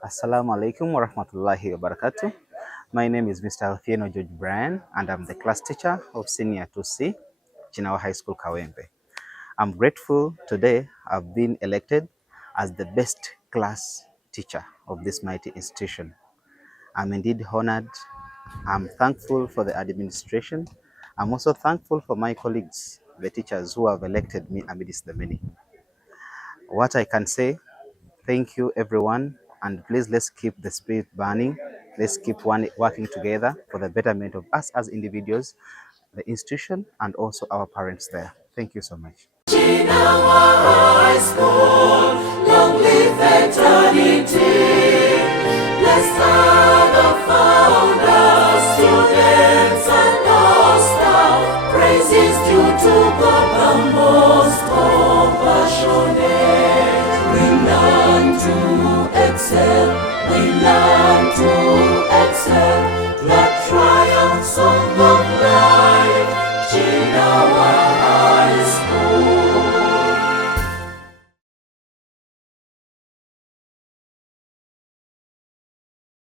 Assalamu alaikum warahmatullahi wabarakatuh. My name is Mr. Alfieno George Brian, and I'm the class teacher of Senior 2C, Chinawa High School, Kawempe. I'm grateful today I've been elected as the best class teacher of this mighty institution. I'm indeed honored. I'm thankful for the administration. I'm also thankful for my colleagues, the teachers who have elected me amidst the many. What I can say, thank you everyone, and please let's keep the spirit burning. Let's keep working together for the betterment of us as individuals, the institution, and also our parents there. Thank you so much. Chinawa High School, long live eternity. Blessed are the founders, students, and all staff. Praises due to God, the most compassionate. We learn to excel, we learn to excel. The triumph song of life, Chinawa